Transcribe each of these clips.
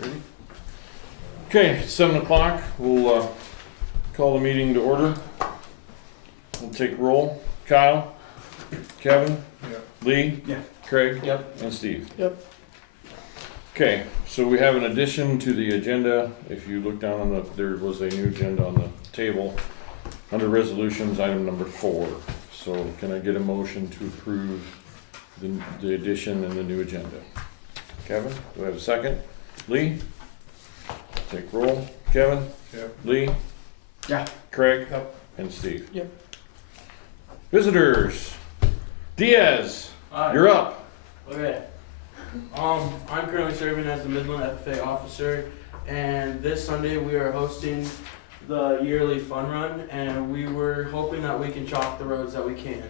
Ready? Okay, it's 7 o'clock. We'll call the meeting to order. We'll take roll. Kyle? Kevin? Yep. Lee? Yeah. Craig? Yep. And Steve? Yep. Okay, so we have an addition to the agenda. If you look down on the, there was a new agenda on the table. Under resolutions, item number 4. So can I get a motion to approve the addition and the new agenda? Kevin, do I have a second? Lee? Take roll. Kevin? Yep. Lee? Yeah. Craig? Yep. And Steve? Yep. Visitors. Diaz, Hi. you're up. Okay. I'm currently serving as the Midland FFA officer, and this Sunday we are hosting the yearly fun run, and we were hoping that we can chalk the roads that we can.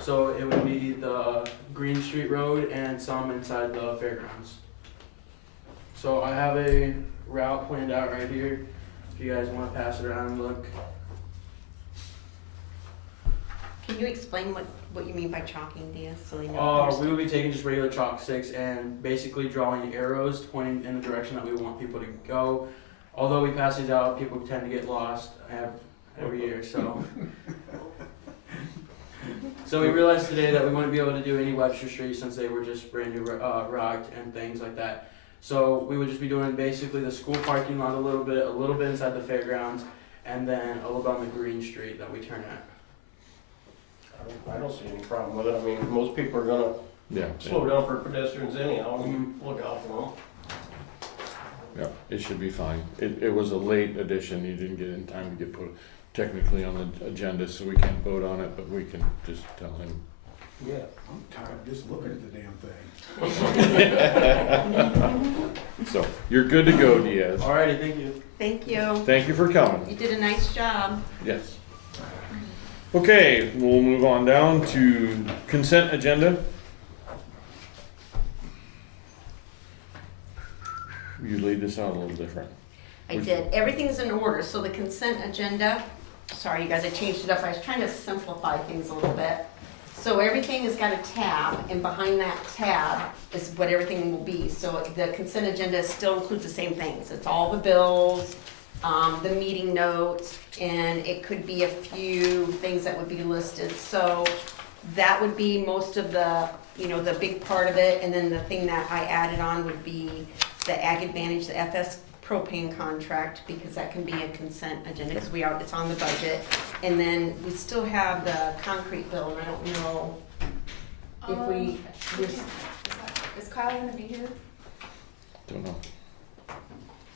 So it would be the Green Street Road and some inside the fairgrounds. So I have a route planned out right here. If you guys want to pass it around and look. Can you explain what you mean by chalking, Dia, so they know? We would be taking just regular chalk sticks and basically drawing arrows pointing in the direction that we want people to go. Although we pass these out, people tend to get lost every year, so. So we realized today that we wouldn't be able to do any Webster Street since they were just brand new rocked and things like that. So we would just be doing basically the school parking lot a little bit inside the fairgrounds, and then a little bit on the Green Street that we turn at. I don't see any problem with it. I mean, most people are gonna Yeah. slow down for pedestrians anyhow, and look out for them. Yeah, it should be fine. It was a late addition. You didn't get in time to get put technically on the agenda, so we can't vote on it, but we can just tell him. Yeah. I'm tired of just looking at the damn thing. So, you're good to go, Diaz. Alrighty, thank you. Thank you. Thank you for coming. You did a nice job. Yes. Okay, we'll move on down to consent agenda. You laid this out a little different. I did. Everything's in order, so the consent agenda, sorry you guys, I changed it up. I was trying to simplify things a little bit. So everything has got a tab, and behind that tab is what everything will be. So the consent agenda still includes the same things. It's all the bills, the meeting notes, and it could be a few things that would be listed. So that would be most of the, the big part of it. And then the thing that I added on would be the Ag Advantage, the FS propane contract, because that can be a consent agenda, because it's on the budget. And then we still have the concrete bill, and I don't know if Is Kyle gonna be here? Don't know.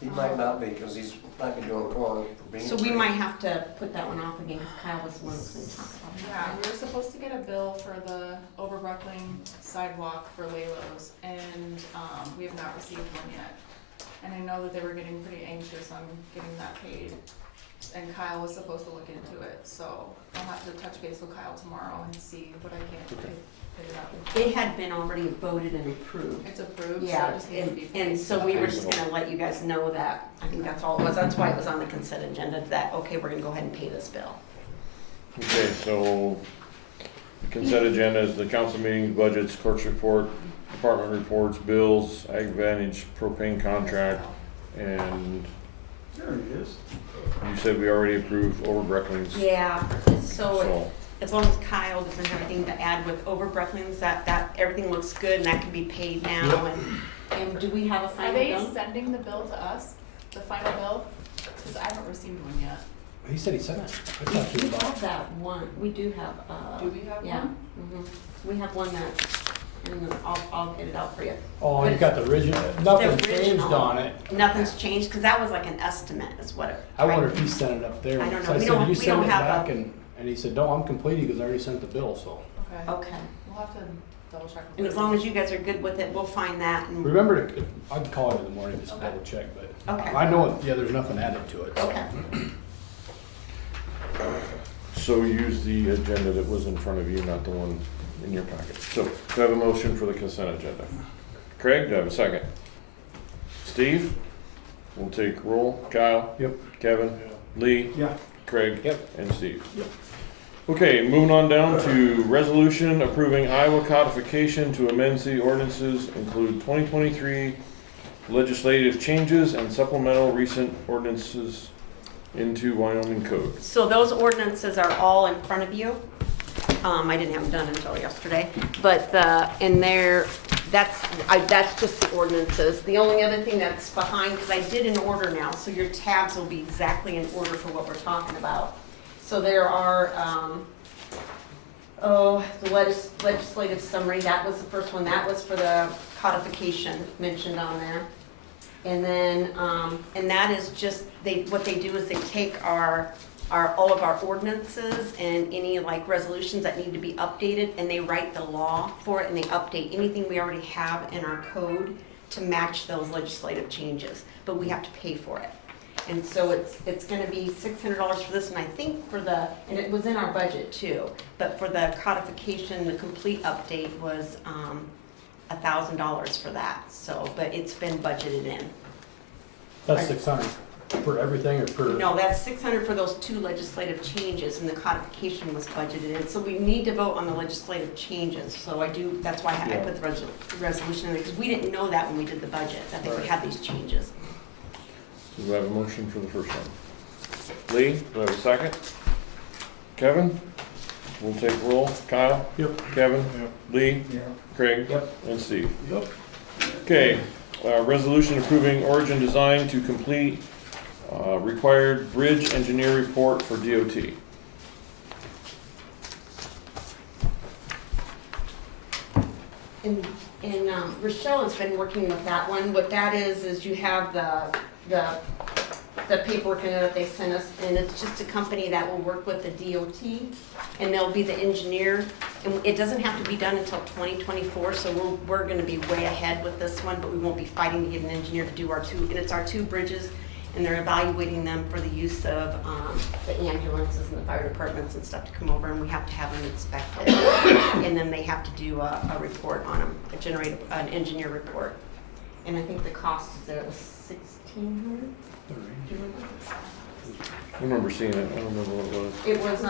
He might not be, cause he's might be doing corn for beans. so we might have to put that one off again, because Kyle was the one that's gonna talk about it. Yeah, we were supposed to get a bill for the Overbruckling sidewalk for Laylo's, and, we have not received one yet. And I know that they were getting pretty anxious on getting that paid, and Kyle was supposed to look into it, so I'll have to touch base with Kyle tomorrow and see what I can figure out. It had been already voted and approved. It's approved, so Yeah, it just needs to be paid. and so we were just gonna let you guys know that. I think that's all it was. That's why it was on the consent agenda, that, okay, we're gonna go ahead and pay this bill. Okay, so the consent agenda is the council meetings, budgets, clerk's report, department reports, bills, Ag Advantage propane contract, and There he is. you said we already approved Overbreckling's. Yeah, so So, as long as Kyle doesn't have anything to add with Overbreckling's, that everything looks good and that can be paid now. And do we have a Are final they bill? sending the bill to us, the final bill? Cause I haven't received one yet. He said he sent it. I We talked to do him about have that one. We do have, Do we have yeah. one? We have one that, and I'll get it out for you. Oh, But you got the original, nothing changed original. on it. Nothing's changed, because that was like an estimate, is what it. I wonder if he sent it up there. I don't So know. I We said, don't- you we send don't it have back, a- and he said, no, I'm complete, because I already sent the bill, so. Okay, Okay, we'll have to double check. with and as them. long as you guys are good with it, we'll find that and, Remember, I can call him in the morning, just Okay. double check, but okay, I know, yeah, there's nothing added to it. so. okay. so use the agenda that was in front of you, not the one in your packet. So, do I have a motion for the consent agenda? Craig, do I have a second? Steve? We'll take roll. Kyle? Yep. Kevin? Lee? Yeah. Craig? Yep. And Steve? Yep. Okay, moving on down to resolution approving Iowa codification to amend city ordinances, include 2023 legislative changes and supplemental recent ordinances into Wyoming code. So those ordinances are all in front of you. I didn't have them done until yesterday, but that's just the ordinances. The only other thing that's behind, because I did an order now, so your tabs will be exactly in order for what we're talking about. So there are, the legislative summary, that was the first one, that was for the codification mentioned on there. And then, and that is just, what they do is they take all of our ordinances and any like resolutions that need to be updated, and they write the law for it, and they update anything we already have in our code to match those legislative changes, but we have to pay for it. And so it's gonna be $600 for this, and I think and it was in our budget too, but for the codification, the complete update was, $1,000 for that, so, but it's been budgeted in. That's 600 for everything or per? No, that's 600 for those 2 legislative changes, and the codification was budgeted in, so we need to vote on the legislative changes, so that's why I put the resolution in there, because we didn't know that when we did the budget, that they would have these changes. So do I have a motion for the first one? Lee, do I have a second? Kevin? We'll take roll. Kyle? Yep. Kevin? Yep. Lee? Yeah. Craig? Yep. And Steve. Yep. Okay, resolution approving Origin Design to complete required bridge engineer report for DOT. And Rochelle has been working with that one. What that is you have the paperwork in there that they sent us, and it's just a company that will work with the DOT, and they'll be the engineer. And it doesn't have to be done until 2024, so we're gonna be way ahead with this one, but we won't be fighting to get an engineer to do our 2, and it's our 2 bridges, and they're evaluating them for the use of the ambulances and the fire departments and stuff to come over, and we have to have them inspected. And then they have to do a report on them, generate an engineer report. And I think the cost is there, it was $1,600? Do you remember? I remember seeing it, I don't remember what it was. It was,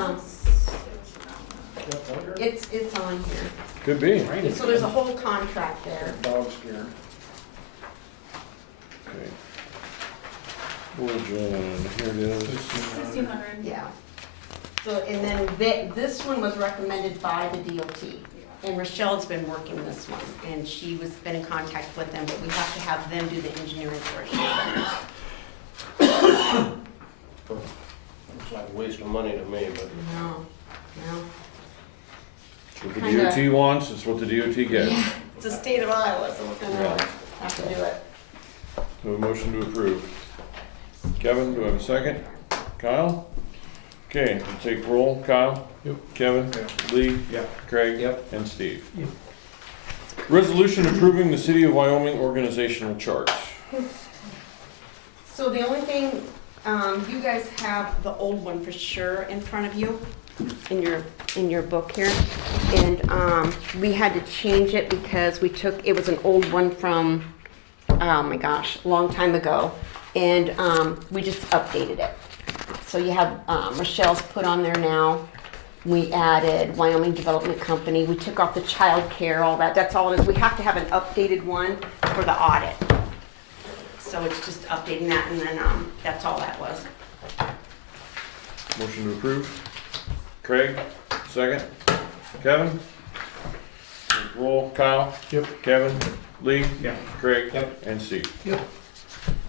it's on here. Could be. So there's a whole contract there. Dog scared. Okay. Origin, here it is. 1,600. Yeah. So, and then this one was recommended by the DOT. And Rochelle's been working this one, and she was been in contact with them, but we have to have them do the engineering portion. Looks like a waste of money to me, but No. What the Kinda- DOT wants, it's what the DOT gets. Yeah, it's the state of Iowa, so we're gonna Yeah. have to do it. So a motion to approve. Kevin, do I have a second? Kyle? Okay, we'll take roll. Kyle? Yep. Kevin? Lee? Yeah. Craig? Yep. And Steve. Yep. Resolution approving the City of Wyoming organizational chart. So the only thing, you guys have the old one for sure in front of you, in your book here. And, we had to change it because it was an old one from, oh my gosh, a long time ago. And, we just updated it. So you have, Rochelle's put on there now. We added Wyoming Development Company. We took off the child care, all that. That's all it is. We have to have an updated one for the audit. So it's just updating that, and then, that's all that was. Motion to approve. Craig, second. Kevin? Take roll. Kyle? Yep. Kevin? Lee? Yeah. Craig? Yep. And Steve. Yep.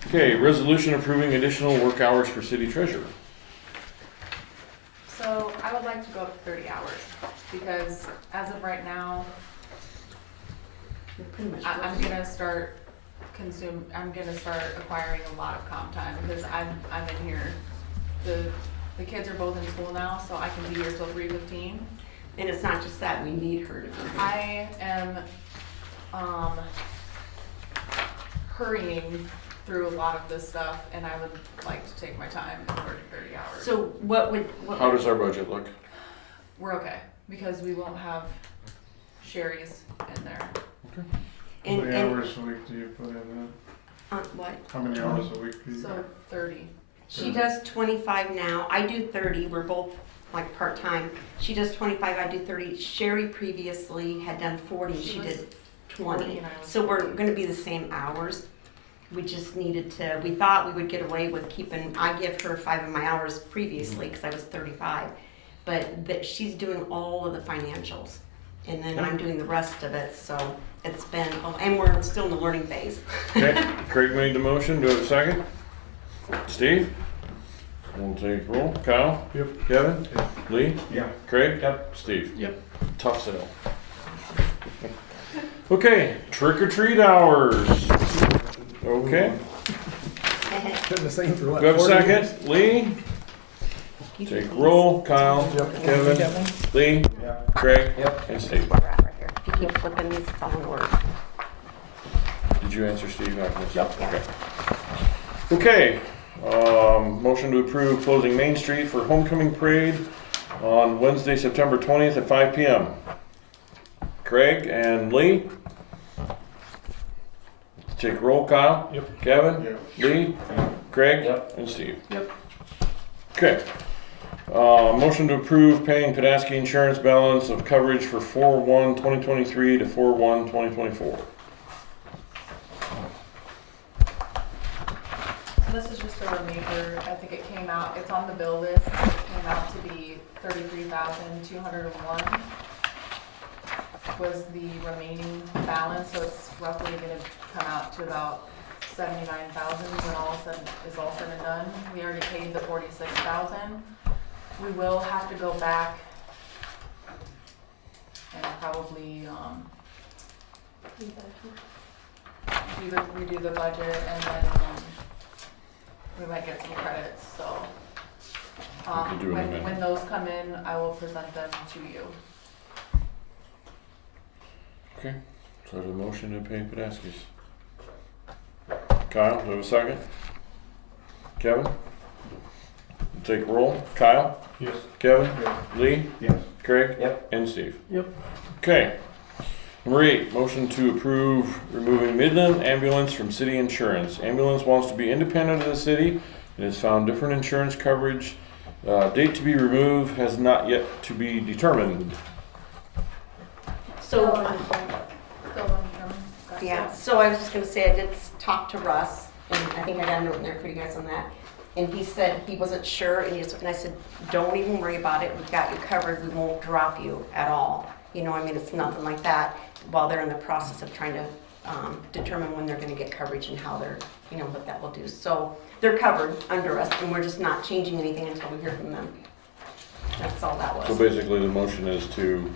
Okay, resolution approving additional work hours for city treasurer. So I would like to go up to 30 hours, because as of right now, You're pretty much I'm gonna start acquiring a lot of comp time, because I'm in here. The kids are both in school now, so I can be here till 3:15. And it's not just that, we need her to be here. I am, hurrying through a lot of this stuff, and I would like to take my time and work 30 hours. So what How does our budget look? We're okay, because we won't have Sherry's in there. How many and, hours a week do you put in that? what? How many hours a week do you? So 30. She does 25 now, I do 30, we're both like part-time. She does 25, I do 30. Sherry previously had done 40, she was did 40 20. and I was So we're 40. gonna be the same hours. we just needed to, we thought we would get away with keeping, I give her 5 of my hours previously, cause I was 35. But that she's doing all of the financials, and then I'm doing the rest of it, so it's been, and we're still in the learning phase. Okay, Craig made the motion, do I have a second? Steve? We'll take roll, Kyle? Yep. Kevin? Lee? Yeah. Craig? Yep. Steve? Yep. Tough sale. Okay, trick or treat hours. Okay, Been the same for what? do I have a 40 second? years? Lee? Take roll, Kyle? Yep. Kevin? Lee? Yeah. Craig? Yep. And Steve? Where we're at right here. If you keep flipping these, it's all in order. Did you answer Steve? I missed it. Yep. Okay. Motion to approve closing Main Street for homecoming parade on Wednesday, September 20th at 5 p.m. Craig and Lee? Take roll, Kyle? Yep. Kevin? Yeah. Lee? Craig? Yep. And Steve? Yep. Okay. Motion to approve paying Padaski insurance balance of coverage for 4/1/2023 to 4/1/2024. This is just a remainder, I think it came out, it's on the bill list, it came out to be 33,201 was the remaining balance, so it's roughly gonna come out to about 79,000 when all said and done. We already paid the 46,000. We will have to go back and probably, redo the budget, and then, we might get some credits, so. We can do it in a minute. When those come in, I will present them to you. Okay. So there's a motion to pay Padaski's. Kyle, do you have a second? Kevin? Take roll. Kyle? Yes. Kevin? Yeah. Lee? Yes. Craig? Yep. And Steve? Yep. Okay. Number 8, motion to approve removing Midland Ambulance from city insurance. Ambulance wants to be independent of the city and has found different insurance coverage. Date to be removed has not yet to be determined. So, Still undetermined. Gotcha. yeah, so I was just gonna say, I did talk to Russ, and I think I got a note in there for you guys on that. And he said he wasn't sure, and I said, don't even worry about it, we've got you covered, we won't drop you at all. You know, I mean, it's nothing like that, while they're in the process of trying to determine when they're gonna get coverage and how they're, you know, what that will do. So, they're covered under us, and we're just not changing anything until we hear from them. That's all that was. So basically the motion is to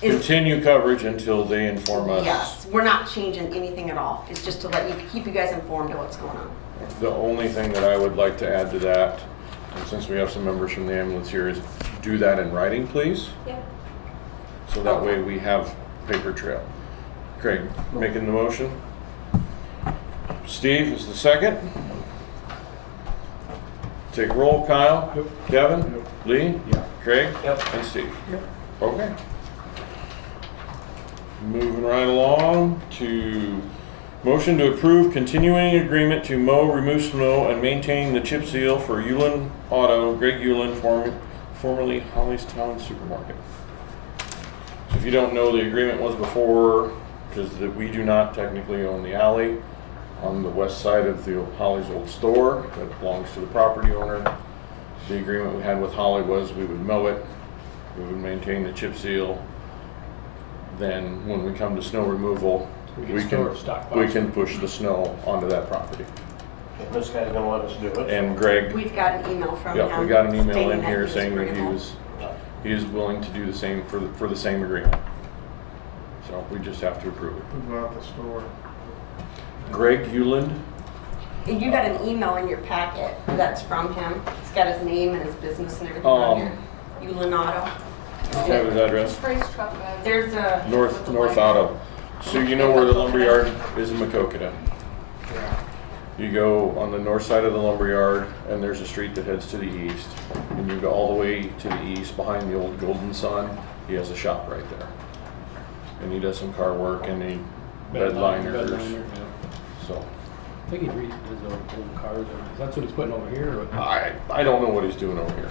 Is- continue coverage until they inform us. Yes, we're not changing anything at all, it's just to let you, keep you guys informed of what's going on. The only thing that I would like to add to that, and since we have some members from the ambulance here, is do that in writing, please. Yep. So that way we have paper trail. Craig, making the motion. Steve is the second. Take roll, Kyle. Yep. Kevin. Yep. Lee. Yeah. Craig. Yep. And Steve. Yep. Okay. Moving right along to motion to approve continuing agreement to mow, remove snow, and maintain the chip seal for Yulin Auto, Greg Yulin, formerly Holly's Town Supermarket. So if you don't know, the agreement was before, because we do not technically own the alley on the west side of the Holly's old store, that belongs to the property owner. The agreement we had with Holly was we would mow it, we would maintain the chip seal. Then when we come to snow removal, we store it, stockpile. we can push the snow onto that property. And this guy's gonna let us do it. And Greg, We've got an email from him. yeah, we got an email stating in that here he saying that agreeable. he is willing to do the same for the same agreement. So we just have to approve it. Who bought the store? Greg Euland, And you got an email in your packet that's from him. It's got his name and his business and everything on here. Ulinato. does he have his address? Sprays truck beds. There's a, North Auto. So you know where the lumberyard is in Macokota. Yeah. You go on the north side of the lumberyard, and there's a street that heads to the east. And you go all the way to the east, behind the old Golden Sun, he has a shop right there. And he does some car work and he bed liners, Bedliner, yeah. so. I think he reads his old cars, that's what he's putting over here, or what? I don't know what he's doing over here.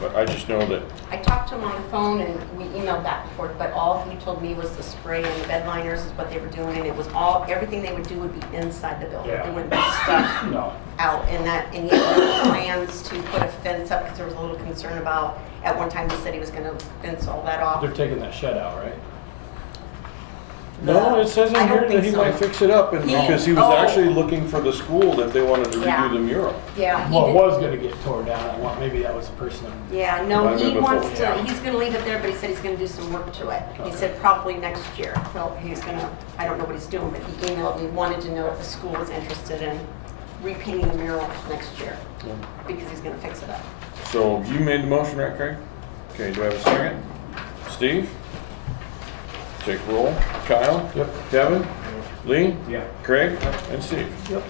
but I just know that, I talked to him on the phone and we emailed back and forth, but all he told me was the spray and the bed liners is what they were doing, and it was all, everything they would do would be inside the building. Yeah. There wouldn't be stuff No, out, and he had plans to put a fence up, because there was a little concern about, at one time he said he was gonna fence all that off. they're taking that shed out, right? no, it says I in don't here that think he so. might fix it up, and He- because he was oh. actually looking for the school if they wanted to Yeah. redo the mural. Yeah, he Well, it did. was gonna get torn down, I want, maybe that was the person. Yeah, no, Might have he been wants before, to, yeah. he's gonna leave it there, but he said he's gonna do some work to it. He Okay. said probably next year. Well, he's gonna, I don't know what he's doing, but he emailed me, wanted to know if the school was interested in repainting the mural next year, Yeah. because he's gonna fix it up. So you made the motion, right, Craig? Okay, do I have a second? Steve? Take roll. Kyle? Yep. Kevin? Lee? Yeah. Craig? And Steve? Yep.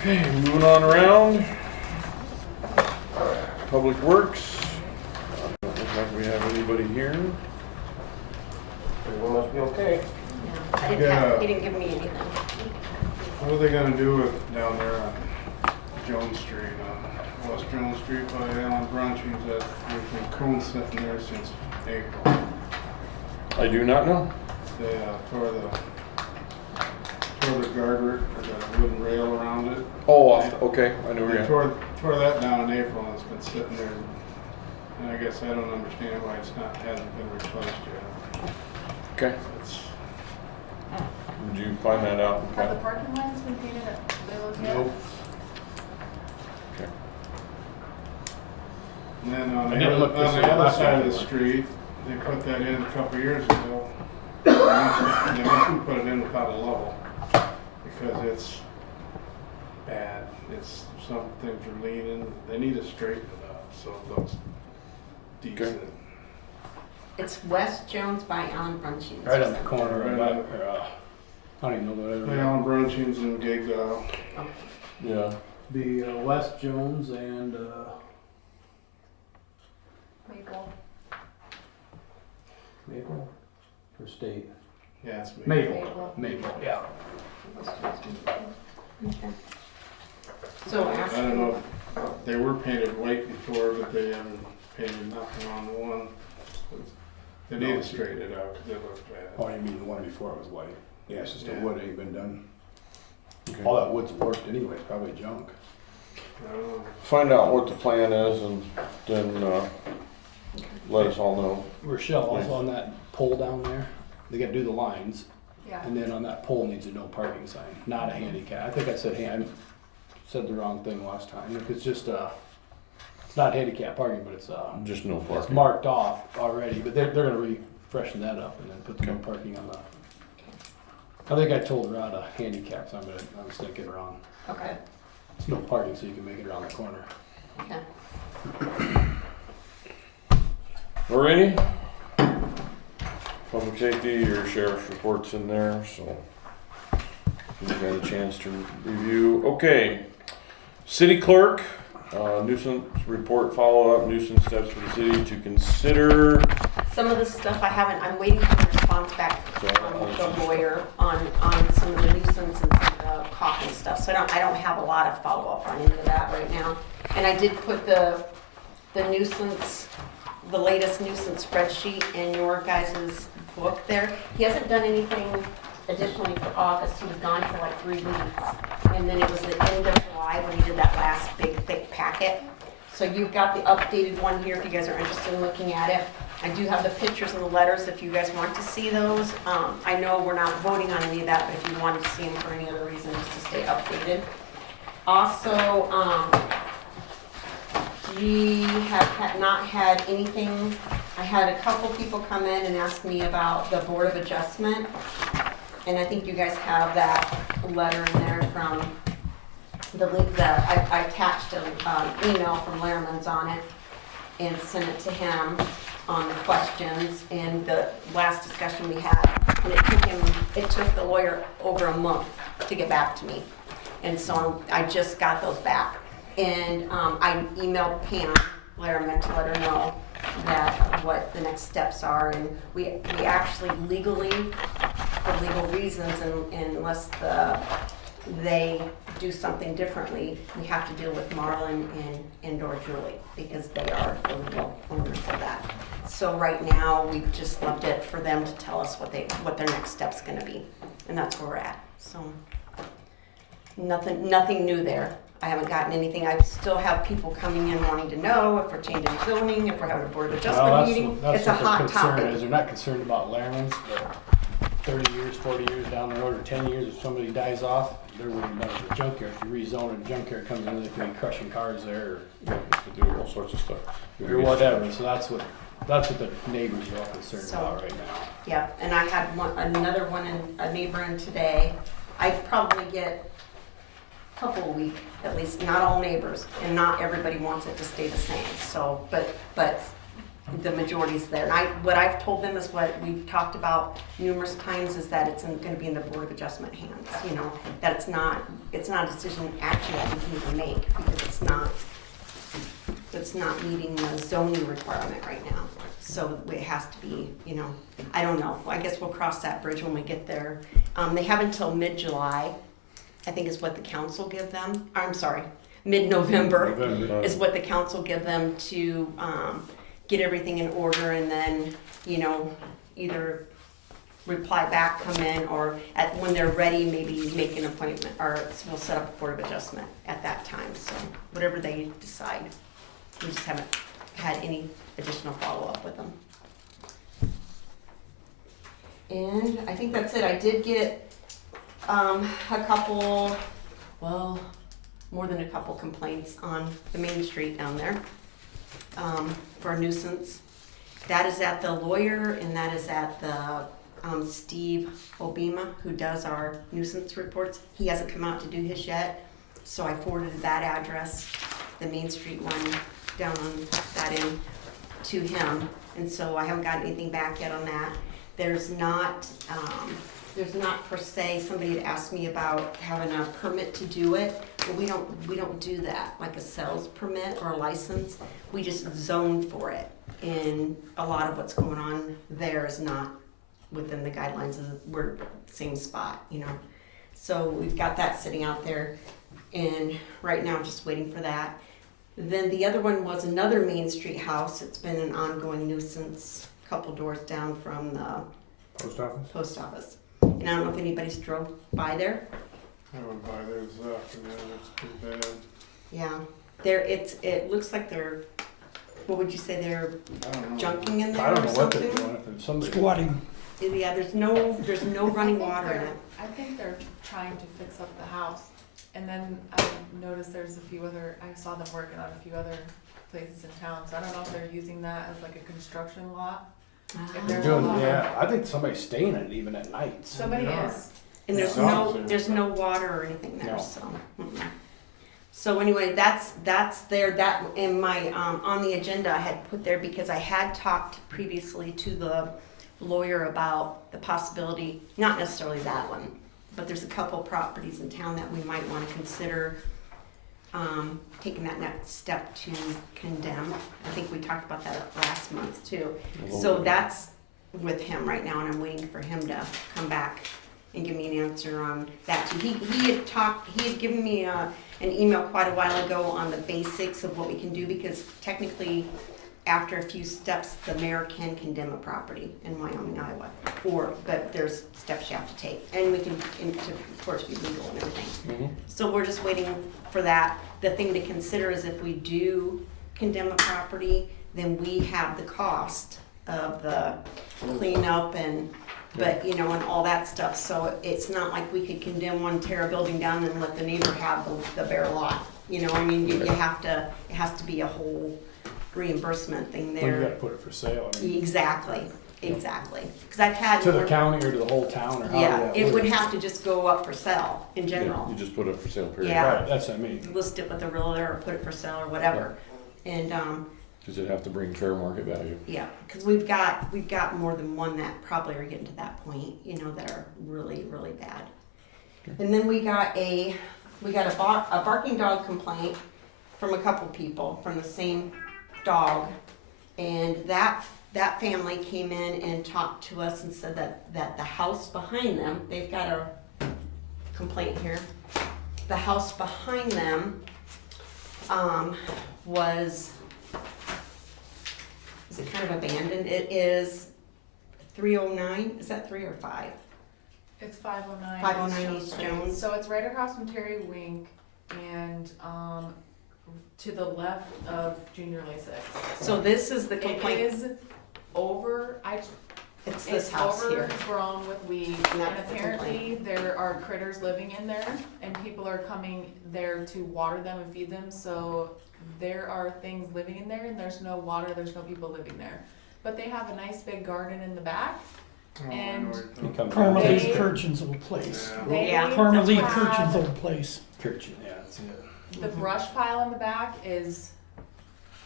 Okay, moving on around. Public Works. Don't look like we have anybody here. Everyone must be okay. Yeah, I didn't have, he didn't give me anything. What are they gonna do with down there on Jones Street, on West Jones Street by Alan Brunching's? That there's been cones sitting there since April. I do not know. They tore the guardrail, or the wooden rail around it. Oh, okay, I know where They you're at. tore that down in April, and it's been sitting there. And I guess I don't understand why hasn't been replaced yet. Okay, It's, did you find that out? Have the parking lines been painted at Layla's yet? nope. Okay. And then on I the didn't other, look this on the up other last side time. of the street, they put that in a couple years ago. They must put it in without a level, because it's bad. It's, some things are leaning, they need to straighten it up, so it looks decent. It's West Jones by Alan Brunching. Right on the corner of Right that, or, I don't even know what They it on Brunchings and Gig, Yeah. Be West Jones and, Maple. Maple or State? yeah, it's me. Maple. Maple, yeah. Okay. So I ask don't him, know, if they were painted white before, but they haven't painted nothing on the one. They need to straighten it out, cause it looks bad. Oh, you mean the one before it was white? Yeah, it's just the Yeah. wood ain't been done. Okay. All that wood's warped anyway, probably junk. I don't know. Find out what the plan is and then, let us all know. Rochelle, also on that pole down there, they gotta do the lines, Yeah. and then on that pole needs a no parking sign, not a handicap. I think I said, I said the wrong thing last time. If it's just, it's not handicap parking, but it's, Just no it's parking. marked off already, but they're gonna refreshen that up and then put the no Okay. parking on the. I think I told Rod a handicap sign, but I was thinking wrong. okay, It's no parking, so you can make it around the corner. okay. Alrighty. Public safety, your sheriff's report's in there, so you got a chance to review. Okay. City clerk, nuisance report follow-up, nuisance steps for the city to consider. Some of the stuff I haven't, I'm waiting for a response back So, from the lawyer on some of the nuisance and some of the coffin stuff. So I don't have a lot of follow-up on any of that right now. And I did put the nuisance, the latest nuisance spreadsheet in your guys' book there. He hasn't done anything additionally for August. He was gone for like 3 weeks. And then it was the end of July when he did that last big thick packet. So you've got the updated one here if you guys are interested in looking at it. I do have the pictures and the letters if you guys want to see those. I know we're not voting on any of that, but if you wanted to see them for any other reason, just to stay updated. Also, we have not had anything. I had a couple people come in and ask me about the Board of Adjustment. And I think you guys have that letter in there from the link that I attached an email from Lehrman's on it and sent it to him on the questions and the last discussion we had. And it took the lawyer over a month to get back to me. And so I just got those back. And I emailed Pam Lehrman to let her know that what the next steps are. And we actually legally, for legal reasons, and unless the they do something differently, we have to deal with Marlon and or Julie, because they are the legal owners of that. So right now, we've just left it for them to tell us what their next step's gonna be, and that's where we're at, so. Nothing new there. I haven't gotten anything. I still have people coming in wanting to know if we're changing zoning, if we're having a board of Well, adjustment meeting. that's It's a what their hot concern topic. is. They're not concerned about Laramie's, but 30 years, 40 years down the road, or 10 years, if somebody dies off, they're worried about the junkyard. If you rezone and junkyard comes in, they could be crushing cars there, Yeah, to do all sorts of stuff. or whatever. So that's what the neighbors are all concerned So- about right now. Yeah, and I had another one, a neighbor in today. I probably get a couple a week, at least, not all neighbors, and not everybody wants it to stay the same, so, but the majority's there. And what I've told them is what we've talked about numerous times, is that it's gonna be in the Board of Adjustment hands, you know, that it's not a decision action that we can even make, because it's not meeting the zoning requirement right now. So it has to be, you know, I don't know, I guess we'll cross that bridge when we get there. They have until mid-July, I think is what the council give them, I'm sorry, mid-November is what the council give them to, get everything in order, and then, you know, either reply back, come in, or when they're ready, maybe make an appointment, or we'll set up a Board of Adjustment at that time, so whatever they decide. We just haven't had any additional follow-up with them. And I think that's it. I did get a couple, well, more than a couple complaints on the main street down there for a nuisance. That is at the lawyer, and that is at the Steve Obima, who does our nuisance reports. He hasn't come out to do his yet, so I forwarded that address, the Main Street one, down on that end to him, and so I haven't gotten anything back yet on that. There's not per se, somebody had asked me about having a permit to do it, but we don't do that, like a sales permit or a license. We just zone for it, and a lot of what's going on there is not within the guidelines, we're same spot, you know. So we've got that sitting out there, and right now I'm just waiting for that. Then the other one was another Main Street house. It's been an ongoing nuisance, a couple doors down from the post office. And I don't know if anybody's drove by there. I went by there this afternoon, it's pretty bad. Yeah, it looks like they're, what would you say, they're I don't know. junking in there I don't or know what they're something? doing. If it's somebody, Squatting. Yeah, there's no running water in it. I think they're trying to fix up the house, and then I noticed there's a few other, I saw them working on a few other places in town, so I don't know if they're using that as like a construction lot. If they're there's doing, a lot. yeah, I think somebody's staying in it even at night. Somebody Yeah. is. And Yeah. there's no water or anything there, No. so. Mm-mm. So anyway, that's there, that, in my, on the agenda I had put there because I had talked previously to the lawyer about the possibility, not necessarily that one, but there's a couple properties in town that we might wanna consider, taking that next step to condemn. I think we talked about that last month too. So that's with him right now, and I'm waiting for him to come back and give me an answer on that too. He had given me an email quite a while ago on the basics of what we can do, because technically, after a few steps, the mayor can condemn a property in Wyoming, Iowa, but there's steps you have to take, and we can, of course, be legal and everything. Mhm. So we're just waiting for that. The thing to consider is if we do condemn a property, then we have the cost of the cleanup and, but, you know, and all that stuff. So it's not like we could condemn one, tear a building down and let the neighbor have the bare lot. You know, I mean, you have to, it has to be a whole reimbursement thing Well, you there. gotta put it for sale. I mean, Exactly. Cause I've had. to the county or to the whole town or how Yeah, that it would works. have to just go up for sale in Yeah, general. you just put it for sale, period. Yeah. Right, that's what I mean. List it with a realtor or put it for sale or whatever. And, Does it have to bring fair market value? yeah, cause we've got more than one that probably are getting to that point, you know, that are really, really bad. And then we got a barking dog complaint from a couple people, from the same dog. And that family came in and talked to us and said that the house behind them, they've got a complaint here. The house behind them, is it kind of abandoned? It is 309, is that 3 or 5? It's 509. 509 East Jones. So it's right across from Terry Wink and, to the left of Junior Lasix. So this is the It complaint, is it's this it's house here. overgrown with weeds, And and that's the apparently there are critters living in there, and people are coming there to water them and feed them, so there are things living in there, and there's no water, there's no people living there. But they have a nice big garden in the back, Oh, I know And- what you're talking He comes about. from They- Carmelite Kirchen's old place. Yeah. they Yeah. Carmelite have- Kirchen's old place. Kirchen, yeah, that's it. The brush pile in the back is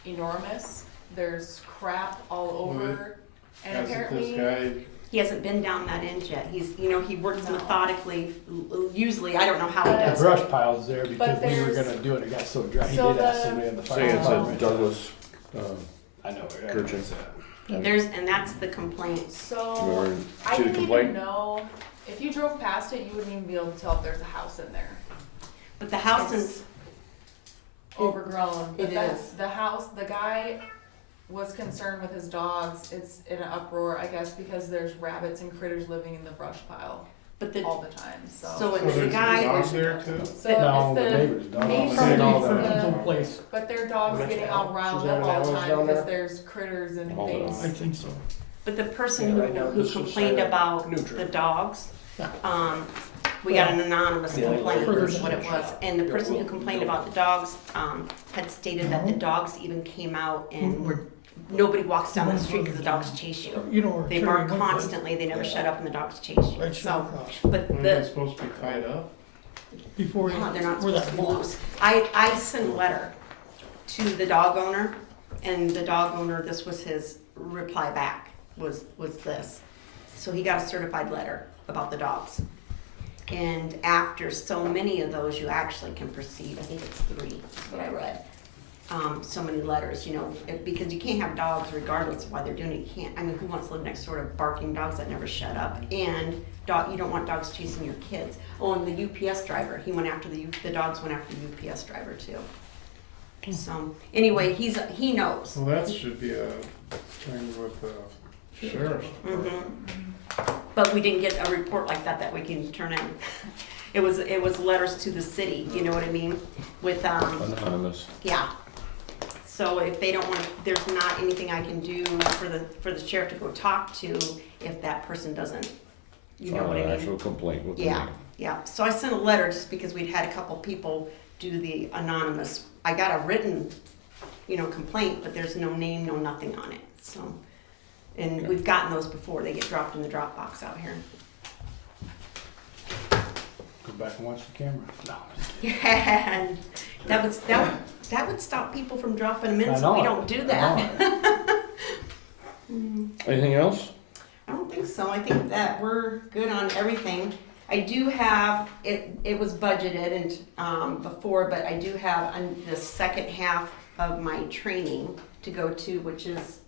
enormous, there's crap all over, and Hasn't apparently. this guy, He hasn't been down that end yet. He works No. methodically, usually, I don't know how he But- The does it. brush pile's there because But we were there's- gonna do it, it got so dry, he So did ask the- somebody in the fire Say it's a department. Douglas, I know, yeah, Kirchen. that's it. And that's the complaint. So, Remember, I see the didn't even complaint? know, if you drove past it, you wouldn't even be able to tell if there's a house in there. But the house It's is, overgrown. It But is. The house, the guy was concerned with his dogs, it's in an uproar, I guess, because there's rabbits and critters living in the brush pile but the, all the time, so. so so it's the there's guy, dogs there too? So No, the it's the, neighbor's dog. neighbors- Seeing all Carmelite that. Kirchen's old place. but their dog's Which getting all house? riled Suzanne up all the Allen's time down because there? there's critters and All the things. I think so. but the person Yeah, who, right now, who this is complained kind of about neutral. the dogs, Yeah. we got an anonymous Yeah, complaint, like- is what it was. And the person who complained about the dogs, had stated that the dogs even came out and were, nobody walks down the street because the dogs chase you. You know where They Terry bark Wink was? constantly, they never shut up and the dogs chase you. Right straight So, across. but When are they the, supposed to be tied up? Before you, yeah, they're not where supposed that to be block. loose. I sent a letter to the dog owner, and the dog owner, this was his reply back, was this. So he got a certified letter about the dogs. And after so many of those, you actually can proceed, I think it's 3, is what I read. So many letters, because you can't have dogs regardless of why they're doing it, you can't, I mean, who wants to live next door to barking dogs that never shut up? And you don't want dogs chasing your kids. Oh, and the UPS driver, he went after the dogs went after the UPS driver too. So, anyway, he knows. Well, that should be a thing with the sheriff's department. But we didn't get a report like that we can turn in. It was letters to the city, you know what I mean? With, anonymous. yeah. So if they don't want, there's not anything I can do for the sheriff to go talk to if that person doesn't, you know File what I an mean? actual complaint with the Yeah, name. yeah. So I sent a letter just because we'd had a couple people do the anonymous. I got a written, complaint, but there's no name, no nothing on it, so. And Okay. we've gotten those before. They get dropped in the drop box out here. Go back and watch the camera. No, I'm just kidding. Yeah, and that would stop people from dropping them in, I so we know don't it. do I that. know it. Anything else? I don't think so. I think that we're good on everything. I do have, it was budgeted and, before, but I do have the second half of my training to go to, which is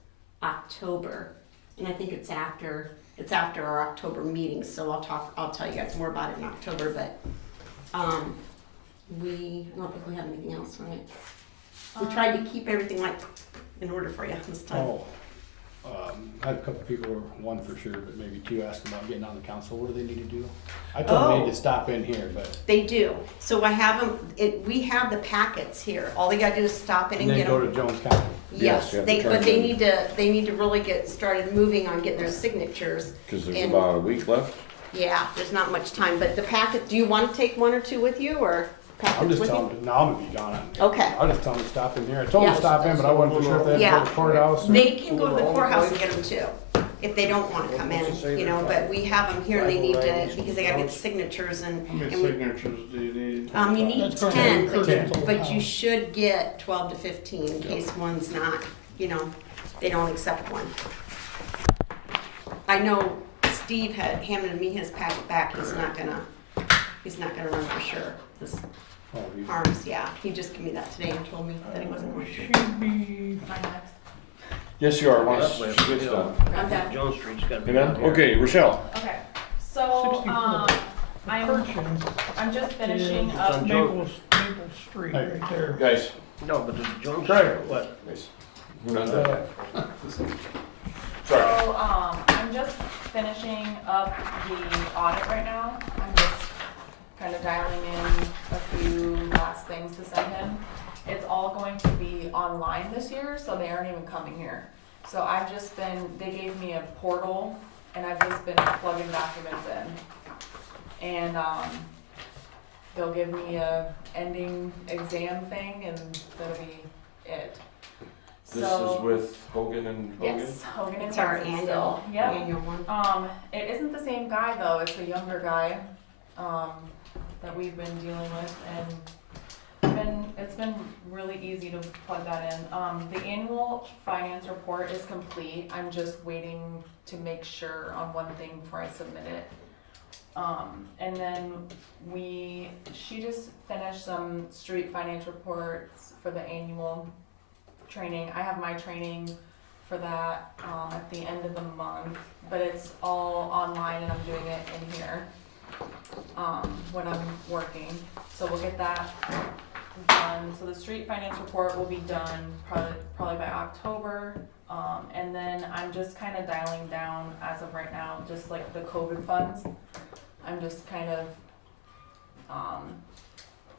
October. And I think it's after our October meeting, so I'll tell you guys more about it in October, but, I don't think we have anything else, right? We tried to keep everything in order for you this time. Oh, I had a couple people, one for sure, but maybe 2 asked about getting on the council, what do they need to do? I told them they need to stop in here, but, They do. So I have them, we have the packets here. All they gotta do is stop it and and then get go them. to Jones County. Yes, you have to turn but they them need to really get started moving on getting their signatures. Cause there's And- about a week left. Yeah, there's not much time, but the packet, do you wanna take 1 or 2 with you, or I'm packets just with telling you? them, no, I'm gonna be gone. Okay. I'll just tell them to stop in here. I told them Yeah. to stop in, but I wasn't for sure if they had to go Yeah. to the courthouse or. They can go to the courthouse and get them too, if they don't wanna come in, but we have them here and they need to, because they gotta get signatures and, How many and we, signatures do you need? you need That's 10, Carmelite Kirchen's old but you house. should get 12 to 15 in case one's not, they don't accept one. I know Steve had handed me his packet back, he's not gonna run for sure. This Oh, you- arms, yeah, he just gave me that today and told me that he wasn't going to. Should be, My next. Yes, you are, Yeah, once but- she gets done. I'm done. John Street's gotta be You done? down here. Okay, Rochelle. Okay, so, 64. I'm just finishing is up. Maple Street right there. Guys, No, but the junk Craig. store, what? we're not done. Sorry. So, I'm just finishing up the audit right now. I'm just kind of dialing in a few last things to send him. It's all going to be online this year, so they aren't even coming here. So I've just been, they gave me a portal, and I've just been plugging documents in. And, they'll give me a ending exam thing, and that'll be it. This So- is with Hogan and Hogan? Yes, Hogan and It's our Hanson annual, still. Yep. annual one. It isn't the same guy though, it's a younger guy, that we've been dealing with, and it's been really easy to plug that in. The annual finance report is complete, I'm just waiting to make sure on one thing before I submit it. And then she just finished some street finance reports for the annual training. I have my training for that at the end of the month, but it's all online and I'm doing it in here when I'm working. So we'll get that done. So the street finance report will be done probably by October. And then I'm just kind of dialing down as of right now, just like the COVID funds. I'm just kind of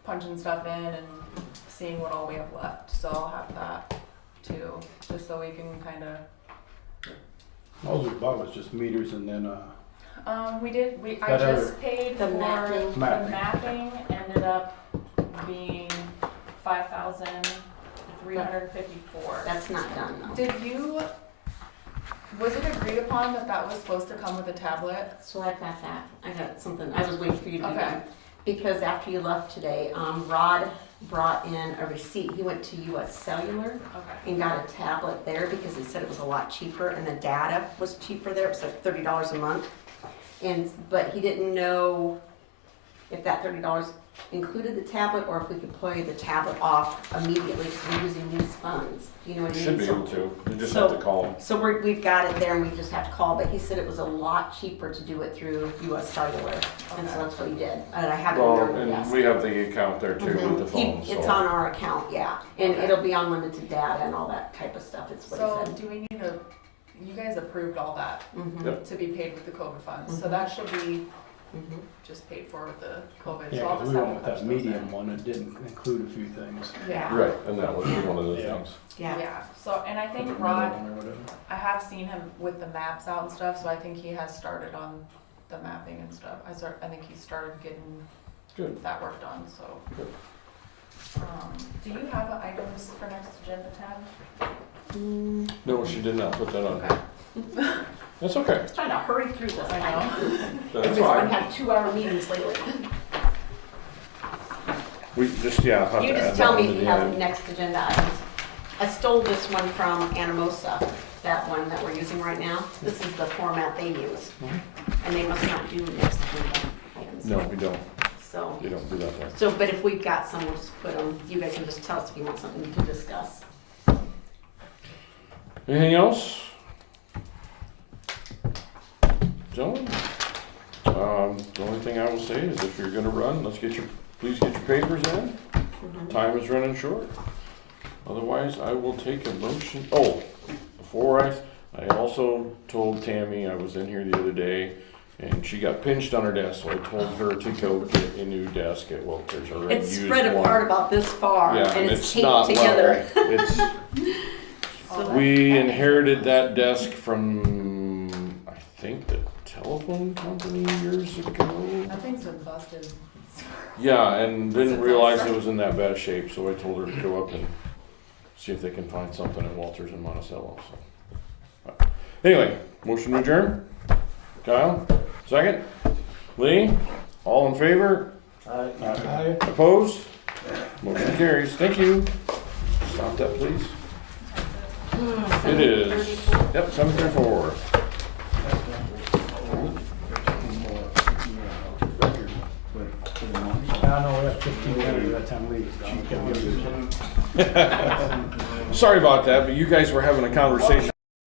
punching stuff in and seeing what all we have left. So I'll have that too, just so we can kind of. All we bought was just meters and then, I That just paid The for mapping. the Mapping. mapping, ended up being $5,354. That's not done though. Was it agreed upon that that was supposed to come with a tablet? So I've got that. I got something, I was waiting for you to do Okay. that. Because after you left today, Rod brought in a receipt. He went to US Cellular Okay. and got a tablet there because he said it was a lot cheaper and the data was cheaper there. It was like $30 a month. But he didn't know if that $30 included the tablet or if we could play the tablet off immediately because we're using these funds. You know what I mean? Should be So- able to, you just so- have to call them. So we've got it there and we just have to call, but he said it was a lot cheaper to do it through US Cellular. And so Okay. that's what he did. And I have it Well, on the and desk. we have the account there too with the phone, It's so. on our account, yeah. And Okay. it'll be unlimited data and all that type of stuff, is what So he said. do we need you guys approved all that Mhm, Yep. to be paid with the COVID funds, so Mhm. that should be mhm. just paid for with the COVID, yeah, so I'll 'cause just we have went to with punch that those in. medium one, it didn't include a few things. Yeah. Right, and that was one of those Yeah. things. Yeah. Yeah, so, and I The think middle Rod, one or whatever. I have seen him with the maps out and stuff, so I think he has started on the mapping and stuff. I think he started getting Good. that work done, so. Good. Do you have items for next agenda tab? Mm, No, she did not put that on. Okay. That's okay, Just trying to hurry through this. I know. that's Everyone fine. had 2-hour meetings lately. We just, yeah, have to You add just that tell one me to if the you have end. next agenda items. I stole this one from Anamosa, that one that we're using right now. This is the format they use. And they must not do next agenda items. No, we don't, So, we don't do that there. so, but if we've got some, we'll just put them, you guys can just tell us if you want something to discuss. Anything else? Gentlemen? The only thing I will say is if you're gonna run, please get your papers in. Mhm. Time is running short. Otherwise, I will take a motion. Before I also told Tammy, I was in here the other day, and she got pinched on her desk, so I told her to go get a new desk at Welker's. I already It's used spread one. apart about this far Yeah, and it's not taped together. level. It's, So we inherited that desk from, I think, the telephone company years ago. That thing's been busted. Yeah, and didn't Since I realize it started. was in that bad a shape, so I told her to go up and see if they can find something at Walters in Monticello, so. Anyway, motion to adjourn? Kyle, second? Lee, all in favor? I Opposed? Motion carries, thank you. Stop that, please. It is, yep, 7:34. I know, we have 15 minutes, that time leaves. Sorry about that, but you guys were having a conversation.